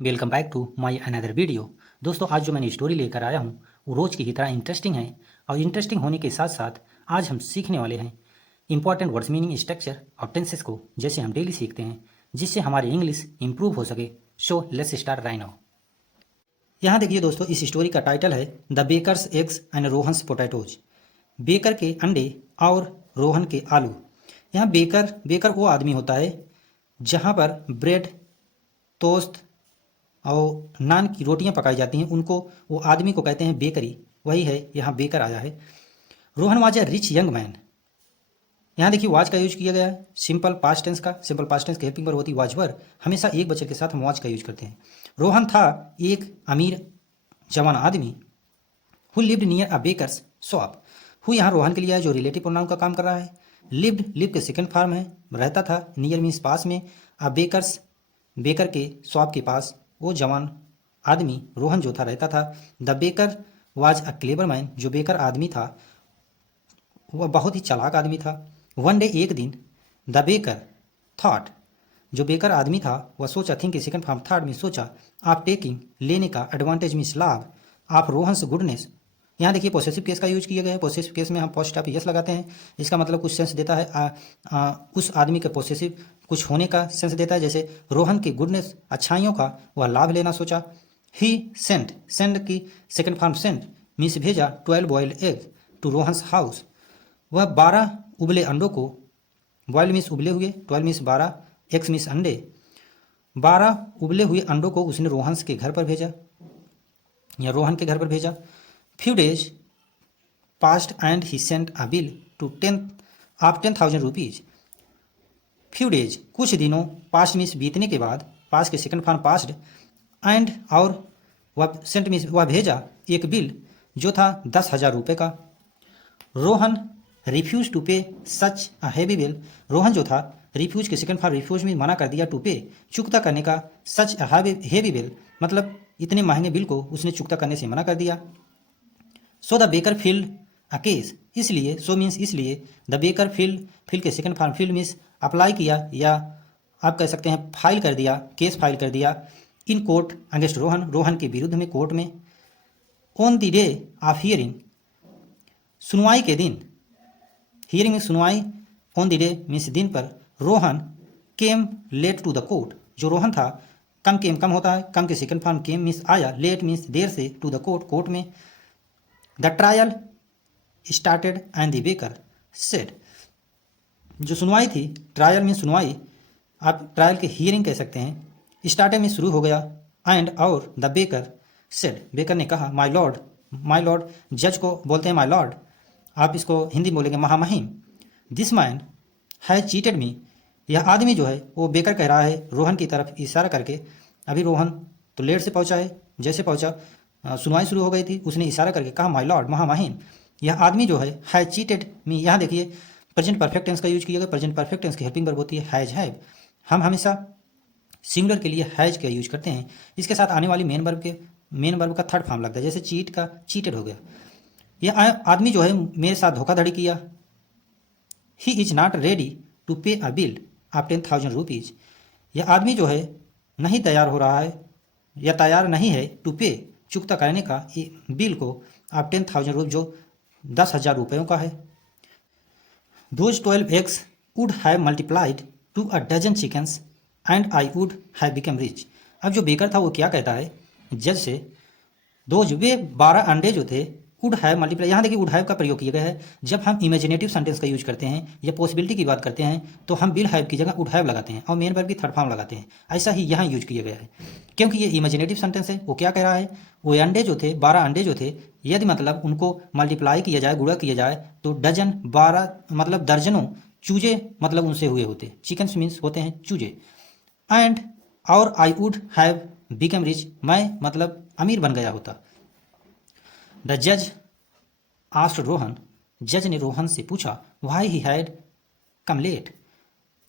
Welcome back to my another video. दोस्तों, आज जो मैंने स्टोरी लेकर आया हूँ वो रोज़ की तरह इंटरेस्टिंग है और इंटरेस्टिंग होने के साथ साथ आज हम सीखने वाले हैं इंपॉर्टेंट वर्ड्स मीनिंग स्ट्रक्चर और टेंसेस को, जैसे हम डेली सीखते हैं, जिससे हमारी इंग्लिश इंप्रूव हो सके। So let's start right now. यहाँ देखिए दोस्तों, इस स्टोरी का टाइटल है the baker's eggs and Rohan's potatoes. Baker के अंडे और रोहन के आलू। यहाँ बेकर बेकर वो आदमी होता है जहाँ पर ब्रेड, टोस्ट और नान की रोटियां पकाई जाती हैं, उनको वो आदमी को कहते हैं बेकरी। वही है, यहाँ बेकर आया है। Rohan was a rich young man. यहाँ देखिए वाज का यूज किया गया है सिंपल पास्ट टेंस का। सिंपल पास्ट टेंस की हेल्पिंग वर्ब होती है वाज वर। हमेशा एक वचन के साथ हम वाज का यूज करते हैं। रोहन था एक अमीर जवान आदमी। Who lived near a baker's shop. Who यहाँ रोहन के लिए है जो रिलेटिव प्रोनाउन का काम कर रहा है। लिव्ड लिव के सेकंड फॉर्म है, रहता था। नियर मीन्स पास में। अ बेकर्स बेकर के शॉप के पास वो जवान आदमी रोहन जो था रहता था। The baker was a clever man. जो बेकर आदमी था वह बहुत ही चालाक आदमी था। वन डे एक दिन द बेकर थॉट। जो बेकर आदमी था वह सोचा, थिंक के सेकंड फॉर्म थॉट में सोचा। आप टेकिंग लेने का, एडवांटेज मीन्स लाभ। आप रोहन्स गुडनेस। यहाँ देखिए पोसेसिव केस का यूज किया गया है। पोसेसिव केस में हम पोस्ट ऑफ यस लगाते हैं। इसका मतलब कुछ सेंस देता है उस आदमी के पोसेसिव कुछ होने का सेंस देता है। जैसे रोहन की गुडनेस, अच्छाइयों का वह लाभ लेना सोचा। ही सेंट, सेंड की सेकंड फॉर्म सेंट मीन्स भेजा 12 boiled egg to Rohan's house. वह 12 उबले अंडों को, बॉइल्ड मीन्स उबले हुए, 12 मीन्स 12, एक्स मीन्स अंडे, 12 उबले हुए अंडों को उसने रोहन्स के घर पर भेजा या रोहन के घर पर भेजा। Few days past and he sent a bill to 10,000 rupees. Few days कुछ दिनों, पास्ट मीन्स बीतने के बाद, पास्ट के सेकंड फॉर्म पास्ट, एंड और वह सेंट मीन्स वह भेजा एक बिल जो था 10,000 रुपये का। रोहन रिफ्यूज टू पे सच अ हैवी बिल। रोहन जो था, रिफ्यूज के सेकंड फॉर्म रिफ्यूज में मना कर दिया, टू पे चुकता करने का, सच अ हैवी बिल मतलब इतने महंगे बिल को उसने चुकता करने से मना कर दिया। So the baker filled a case, इसलिए, सो मीन्स इसलिए, द बेकर फिल के second form field means apply किया या आप कह सकते हैं फाइल कर दिया, केस फाइल कर दिया। In court against Rohan, Rohan के विरुद्ध में कोर्ट में। On the day of hearing, सुनवाई के दिन, हियरिंग में सुनवाई, ऑन द डे मीन्स दिन पर, Rohan came late to the court. जो रोहन था, कम केम कम होता है, कम के सेकंड फॉर्म केम मीन्स आया, लेट मीन्स देर से, टू द कोर्ट कोर्ट में। The trial started and the baker said. जो सुनवाई थी, ट्रायल में सुनवाई, आप ट्रायल के हियरिंग कह सकते हैं, स्टार्टेड में शुरू हो गया, एंड और द बेकर सेड, बेकर ने कहा, माय लॉर्ड, माय लॉर्ड जज को बोलते हैं माय लॉर्ड, आप इसको हिंदी में बोलेंगे महामहिम। दिस मैन हैज चीटेड मी। यह आदमी जो है वो बेकर कह रहा है रोहन की तरफ इशारा करके। अभी रोहन तो लेट से पहुंचा है, जैसे पहुंचा सुनवाई शुरू हो गई थी, उसने इशारा करके कहा माय लॉर्ड महामहिम। यह आदमी जो है हैज चीटेड मी। यहाँ देखिए प्रेजेंट परफेक्ट टेंस का यूज किया गया। प्रेजेंट परफेक्ट टेंस की हेल्पिंग वर्ब होती है हैज हैव। हम हमेशा सिंगुलर के लिए हैज का यूज करते हैं। इसके साथ आने वाली मेन वर्ब का थर्ड फॉर्म लगता है। जैसे चीट का चीटेड हो गया। यह आदमी जो है मेरे साथ धोखाधड़ी किया। He is not ready to pay a bill of 10,000 rupees. यह आदमी जो है नहीं तैयार हो रहा है या तैयार नहीं है टू पे चुकता करने का बिल को आप 10,000 रुपये जो 10,000 रुपयों का है। Those 12 eggs would have multiplied to a dozen chickens and I would have become rich. अब जो बेकर था वो क्या कहता है जज से, दोज वे 12 अंडे जो थे, वुड हैव मल्टीप्लाई, यहाँ देखिए वुड हैव का प्रयोग किया गया है। जब हम इमेजिनेटिव सेंटेंस का यूज करते हैं या पॉसिबिलिटी की बात करते हैं तो हम विल हैव की जगह वुड हैव लगाते हैं और मेन वर्ब की थर्ड फॉर्म लगाते हैं। ऐसा ही यहाँ यूज किया गया है क्योंकि ये इमेजिनेटिव सेंटेंस है। वो क्या कह रहा है, वो अंडे जो थे, 12 अंडे जो थे, यदि मतलब उनको मल्टीप्लाई किया जाए, गुणा किया जाए, तो डजन 12 मतलब दर्जनों चूजे मतलब उनसे हुए होते। चिकन्स मीन्स होते हैं चूजे। एंड और आई वुड हैव बिकम रिच, मैं मतलब अमीर बन गया होता। द जज आस्क्ड रोहन, जज ने रोहन से पूछा, why he had come late,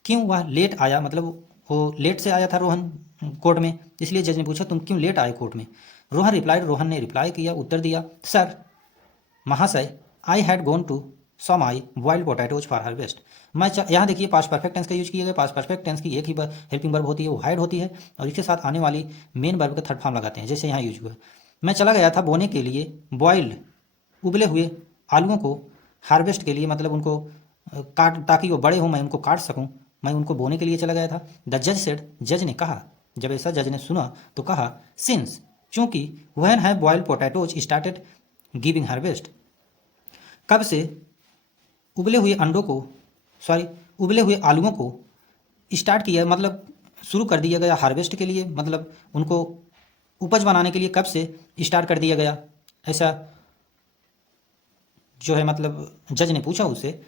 क्यों वह लेट आया, मतलब वो लेट से आया था रोहन कोर्ट में, इसलिए जज ने पूछा तुम क्यों लेट आए कोर्ट में। रोहन रिप्लाइड, रोहन ने रिप्लाई किया, उत्तर दिया, सर महाशय, I had gone to saw my boiled potatoes for harvest. यहाँ देखिए पास्ट परफेक्ट टेंस का यूज किया गया। पास्ट परफेक्ट टेंस की एक ही हेल्पिंग वर्ब होती है, वो हाइड होती है, और इसके साथ आने वाली मेन वर्ब का थर्ड फॉर्म लगाते हैं, जैसे यहाँ यूज हुआ। मैं चला गया था बोने के लिए बॉइल्ड उबले हुए आलूओं को हार्वेस्ट के लिए, मतलब उनको काट, ताकि वो बड़े हों, मैं उनको काट सकूं, मैं उनको बोने के लिए चला गया था। द जज सेड, जज ने कहा, जब ऐसा जज ने सुना तो कहा, सिंस, चूंकि, व्हेन है boiled potatoes started giving harvest, कब से उबले हुए अंडों को, सॉरी, उबले हुए आलूओं को स्टार्ट किया, मतलब शुरू कर दिया गया हार्वेस्ट के लिए, मतलब उनको उपज बनाने के लिए कब से स्टार्ट कर दिया गया, ऐसा जो है मतलब जज ने पूछा उससे।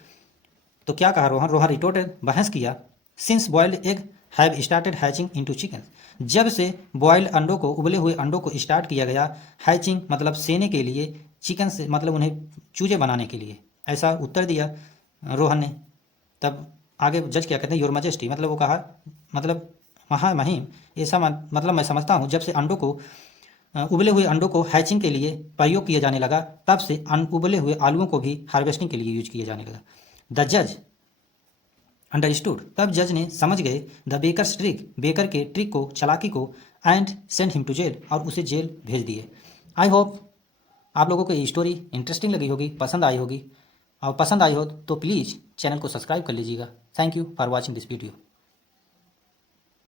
तो क्या कहा रोहन, रोहन रिटोर्टेड, बहस किया, since boiled egg have started hatching into chicken, जब से बॉयल्ड अंडों को, उबले हुए अंडों को स्टार्ट किया गया हैचिंग मतलब सेने के लिए, चिकन से मतलब उन्हें चूजे बनाने के लिए, ऐसा उत्तर दिया रोहन ने। तब आगे जज क्या कहते हैं, योर मजेस्टी, मतलब वो कहा, मतलब महामहिम, ऐसा मतलब मैं समझता हूँ जब से अंडों को, उबले हुए अंडों को हैचिंग के लिए प्रयोग किया जाने लगा, तब से उबले हुए आलूओं को भी हार्वेस्टिंग के लिए यूज किया जाने लगा। द जज अंडरस्टूड, तब जज ने समझ गए, द बेकर्स ट्रिक, बेकर के ट्रिक को, चालाकी को, and send him to jail, और उसे जेल भेज दिए। आई होप आप लोगों को ये स्टोरी इंटरेस्टिंग लगी होगी, पसंद आई होगी, और पसंद आई हो तो प्लीज़ चैनल को सब्सक्राइब कर लीजिएगा। Thank you for watching this video.